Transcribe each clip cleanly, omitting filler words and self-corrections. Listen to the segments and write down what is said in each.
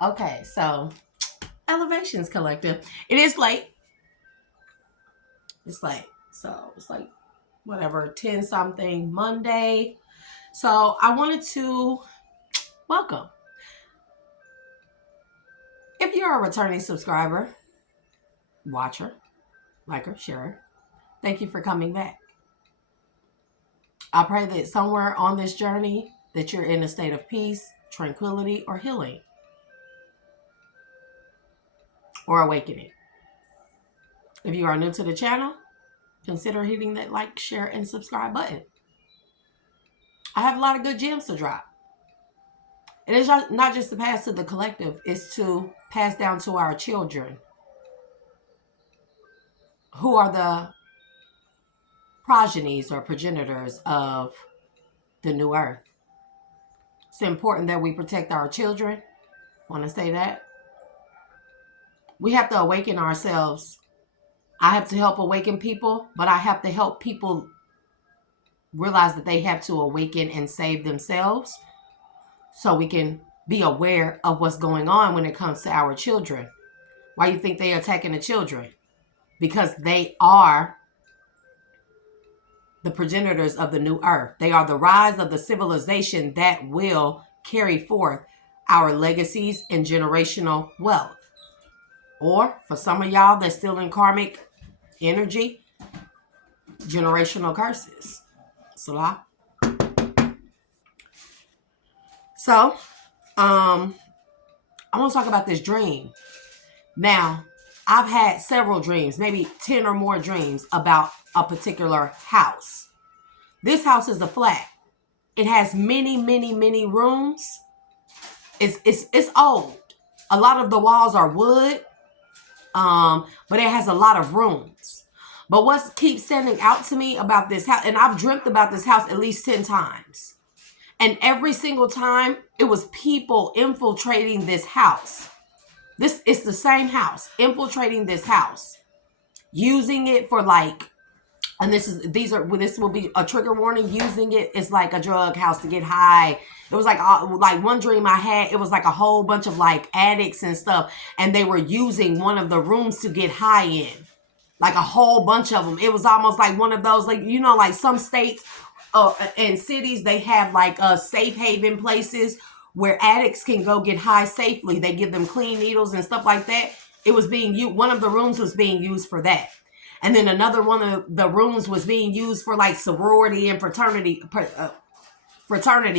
Okay, so Elevations Collective. It is late. It's late. So it's like whatever, 10 something Monday. So I wanted to welcome. If you're a returning subscriber, watcher, liker, sharer, thank you for coming back. I pray that somewhere on this journey that you're in a state of peace, tranquility, or healing, or awakening. If you are new to the channel, consider hitting that like, share, and subscribe button. I have a lot of good gems to drop. It is not just to pass to the collective, it's to pass down to our children, who are the progenies or progenitors of the new earth. It's important that we protect our children. Want to say that? We have to awaken ourselves. I have to help awaken people, but I have to help people realize that they have to awaken and save themselves so we can be aware of what's going on when it comes to our children. Why do you think they are attacking the children? Because they are the progenitors of the new earth. They are the rise of the civilization that will carry forth our legacies and generational wealth. Or for some of y'all that's still in karmic energy, generational curses. Salah. So, I want to talk about this dream. Now, I've had several dreams, maybe 10 or more dreams about a particular house. This house is a flat. It has many, many, many rooms. It's old. A lot of the walls are wood, but it has a lot of rooms. But what keeps standing out to me about this house, and I've dreamt about this house at least 10 times. And every single time, it was people infiltrating this house. This is the same house, infiltrating this house, using it for like, and this will be a trigger warning. Using it is like a drug house to get high. It was like one dream I had. It was like a whole bunch of like addicts and stuff, and they were using one of the rooms to get high in, like a whole bunch of them. It was almost like one of those, like, you know, like some states and cities, they have like safe haven places where addicts can go get high safely. They give them clean needles and stuff like that. It was being used. One of the rooms was being used for that. And then another one of the rooms was being used for like sorority and fraternity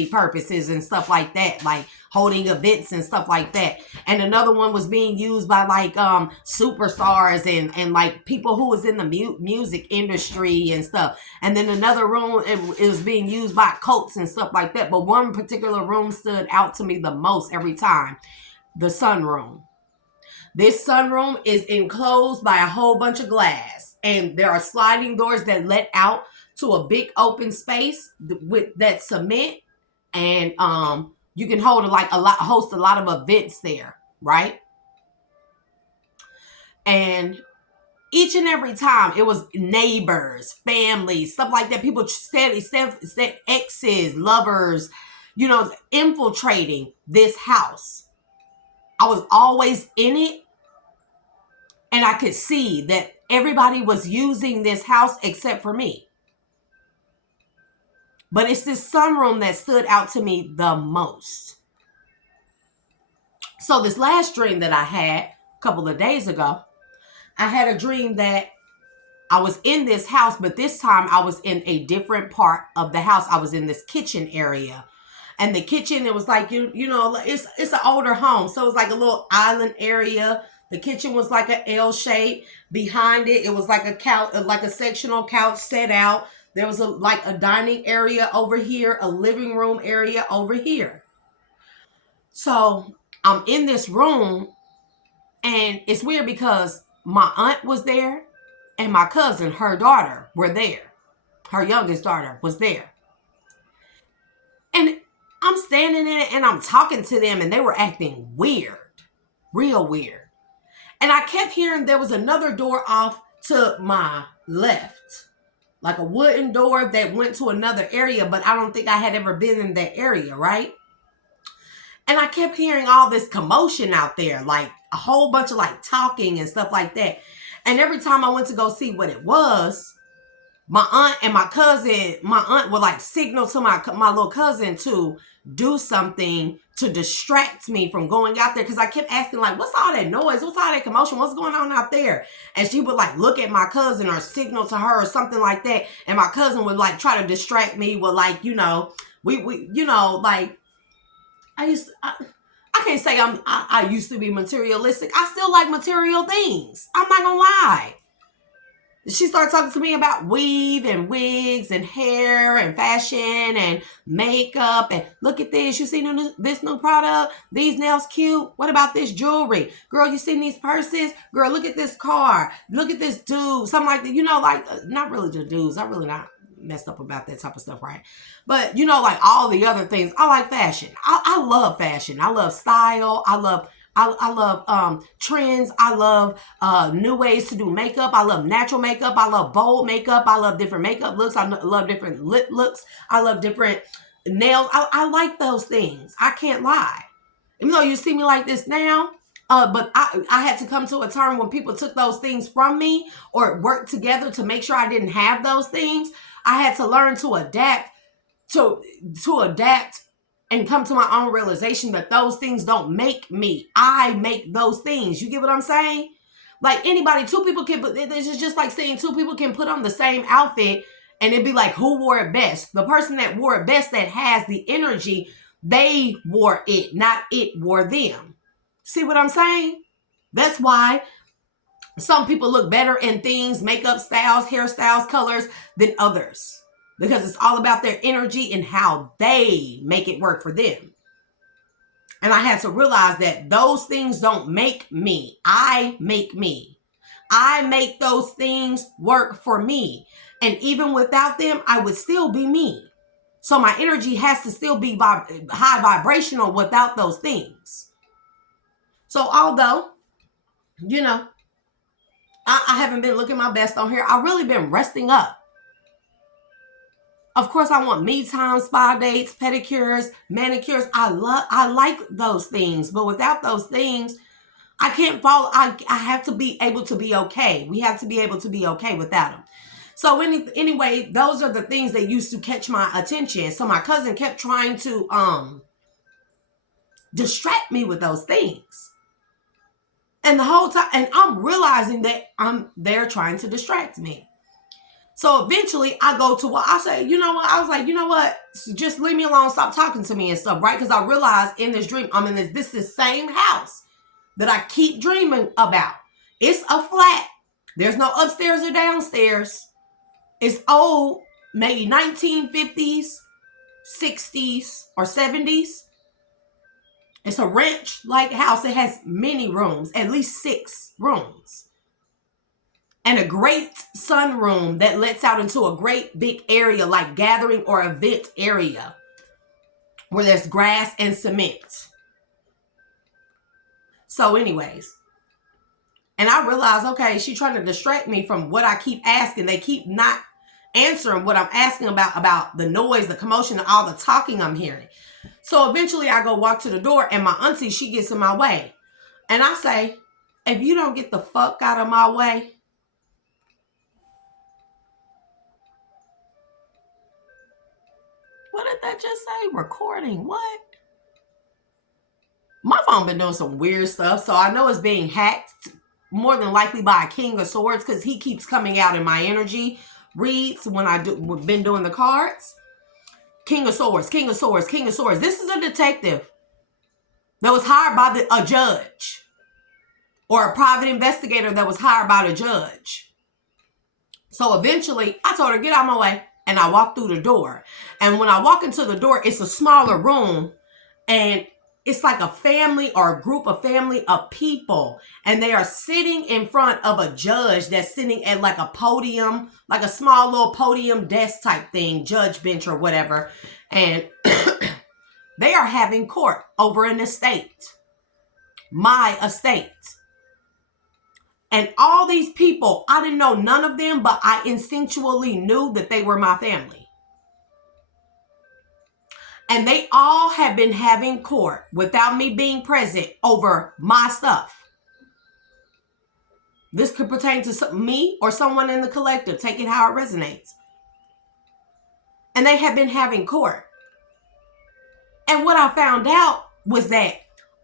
purposes and stuff like that, like holding events and stuff like that. And another one was being used by like superstars and like people who was in the music industry and stuff. And then another room, it was being used by cults and stuff like that. But one particular room stood out to me the most every time: the sunroom. This sunroom is enclosed by a whole bunch of glass, and there are sliding doors that let out to a big open space with that cement, and you can host a lot of events there, right? And each and every time it was neighbors, families, stuff like that. People said exes, lovers, you know, infiltrating this house. I was always in it, and I could see that everybody was using this house except for me. But it's this sunroom that stood out to me the most. So this last dream that I had a couple of days ago, I had a dream that I was in this house, but this time I was in a different part of the house. I was in this kitchen area. And the kitchen, it was like, you know, it's an older home. So it was like a little island area. The kitchen was like an L shape. Behind it, it was like a couch, like a sectional couch set out. There was like a dining area over here, a living room area over here. So I'm in this room, and it's weird because my aunt was there and my cousin, her daughter, were there. Her youngest daughter was there. And I'm standing in it and I'm talking to them, and they were acting weird, real weird. And I kept hearing there was another door off to my left, like a wooden door that went to another area, but I don't think I had ever been in that area, right? And I kept hearing all this commotion out there, like a whole bunch of like talking and stuff like that. And every time I went to go see what it was, my aunt and my aunt would like signal to my little cousin to do something to distract me from going out there, because I kept asking, like, what's all that noise? What's all that commotion? What's going on out there? And she would like look at my cousin or signal to her or something like that. And my cousin would like try to distract me with like, we like I can't say I used to be materialistic. I still like material things. I'm not gonna lie. She started talking to me about weave and wigs and hair and fashion and makeup. And look at this. You seen this new product? These nails cute. What about this jewelry? Girl, you seen these purses? Girl, look at this car. Look at this dude. Something like that. Not really the dudes. I'm really not messed up about that type of stuff, right? But, like all the other things. I like fashion. I love fashion. I love style. I love trends. I love new ways to do makeup. I love natural makeup. I love bold makeup. I love different makeup looks. I love different lip looks. I love different nails. I like those things. I can't lie. Even though you see me like this now, but I had to come to a term when people took those things from me or worked together to make sure I didn't have those things. I had to learn to adapt and come to my own realization that those things don't make me. I make those things. You get what I'm saying? Like anybody, two people can, it's just like saying two people can put on the same outfit and it'd be like, who wore it best? The person that wore it best, that has the energy, they wore it, not it wore them. See what I'm saying? That's why some people look better in things, makeup styles, hairstyles, colors than others. Because it's all about their energy and how they make it work for them. And I had to realize that those things don't make me. I make me. I make those things work for me. And even without them, I would still be me. So my energy has to still be high vibrational without those things. So although, I haven't been looking my best on here, I've really been resting up. Of course, I want me time, spa dates, pedicures, manicures. I like those things, but without those things, I can't follow. I have to be able to be okay. We have to be able to be okay without them. So anyway, those are the things that used to catch my attention. So my cousin kept trying to distract me with those things. And the whole time, and I'm realizing that they're trying to distract me. So eventually I go to what I say, I was like, just leave me alone, stop talking to me and stuff, right? Because I realized in this dream, I'm in this same house that I keep dreaming about. It's a flat. There's no upstairs or downstairs. It's old, maybe 1950s, 60s, or 70s. It's a ranch-like house. It has many rooms, at least 6 rooms. And a great sunroom that lets out into a great big area like gathering or event area where there's grass and cement. So anyways, and I realized, okay, she's trying to distract me from what I keep asking. They keep not answering what I'm asking about the noise, the commotion, and all the talking I'm hearing. So eventually I go walk to the door and my auntie, she gets in my way. And I say, if you don't get the fuck out of my way, what did that just say? Recording what? My phone been doing some weird stuff, so I know it's being hacked, more than likely by a King of Swords, because he keeps coming out in my energy reads when been doing the cards. King of Swords, King of Swords, King of Swords. This is a detective that was hired by a judge, or a private investigator that was hired by the judge. So eventually, I told her, get out of my way. And I walk through the door. And when I walk into the door, it's a smaller room. And it's like a family or a group of family of people. And they are sitting in front of a judge that's sitting at like a podium, like a small little podium desk type thing, judge bench or whatever. And they are having court over an estate. My estate. And all these people, I didn't know none of them, but I instinctually knew that they were my family. And they all have been having court without me being present over my stuff. This could pertain to me or someone in the collective. Take it how it resonates. And they have been having court. And what I found out was that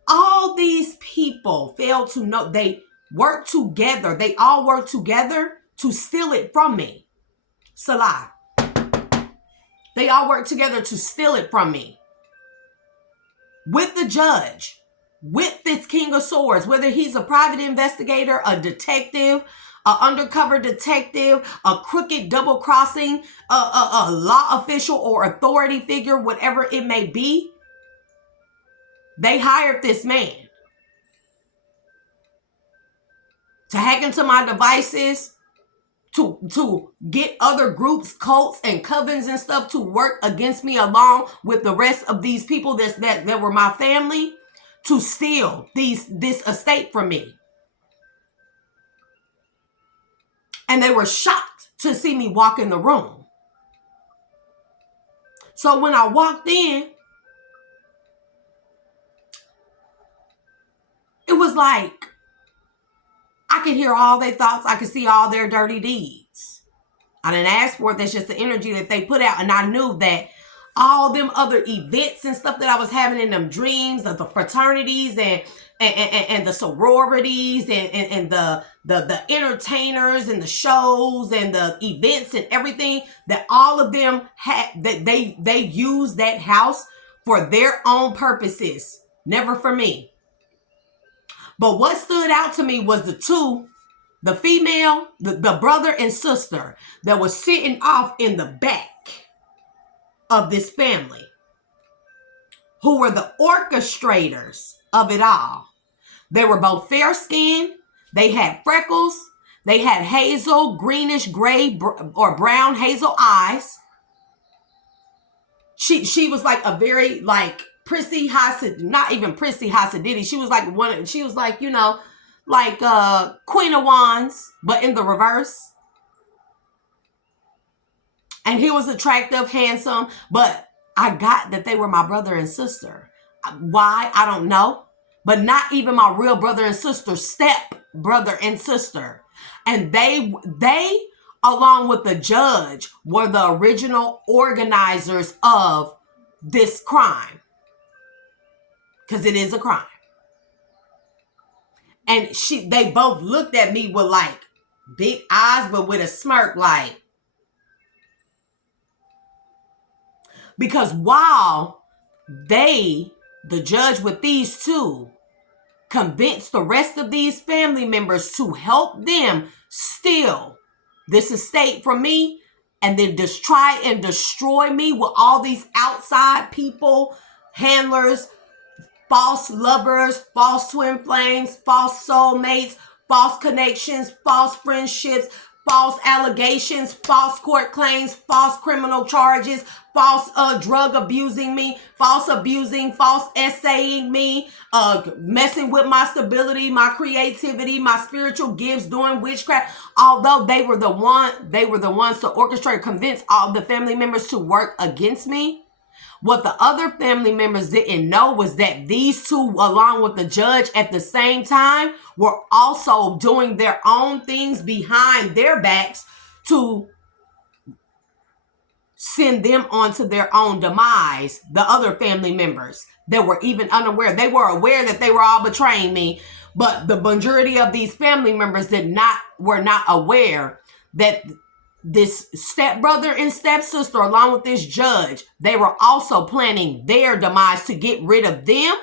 all these people failed to know they work together. They all work together to steal it from me. Salah. They all work together to steal it from me. With the judge, with this King of Swords, whether he's a private investigator, a detective, an undercover detective, a crooked double-crossing, a law official or authority figure, whatever it may be, they hired this man to hack into my devices, to get other groups, cults, and covens and stuff to work against me along with the rest of these people that were my family to steal this estate from me. And they were shocked to see me walk in the room. So when I walked in, it was like I could hear all their thoughts. I could see all their dirty deeds. I didn't ask for it. That's just the energy that they put out. And I knew that all them other events and stuff that I was having in them dreams of the fraternities and the sororities and the entertainers and the shows and the events and everything, that all of them had, that they used that house for their own purposes, never for me. But what stood out to me was the female, the brother and sister that was sitting off in the back of this family, who were the orchestrators of it all. They were both fair-skinned. They had freckles. They had hazel, greenish, gray, or brown hazel eyes. She was like a very prissy Hasid, not even prissy Hasidity. She was like she was like, like Queen of Wands, but in the reverse. And he was attractive, handsome, but I got that they were my brother and sister. Why? I don't know. But not even my real brother and sister, step brother and sister. And they along with the judge, were the original organizers of this crime. Because it is a crime. And they both looked at me with like big eyes, but with a smirk, like. Because while the judge with these two, convinced the rest of these family members to help them steal this estate from me, and then just try and destroy me with all these outside people, handlers, false lovers, false twin flames, false soulmates, false connections, false friendships, false allegations, false court claims, false criminal charges, false drug abusing me, false abusing, false essaying me, messing with my stability, my creativity, my spiritual gifts, doing witchcraft. Although they were the ones to orchestrate, convince all the family members to work against me. What the other family members didn't know was that these two, along with the judge at the same time, were also doing their own things behind their backs to send them onto their own demise. The other family members that were even unaware. They were aware that they were all betraying me, but the majority of these family members were not aware that this stepbrother and stepsister, along with this judge, they were also planning their demise to get rid of them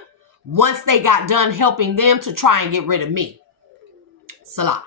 once they got done helping them to try and get rid of me. Salah.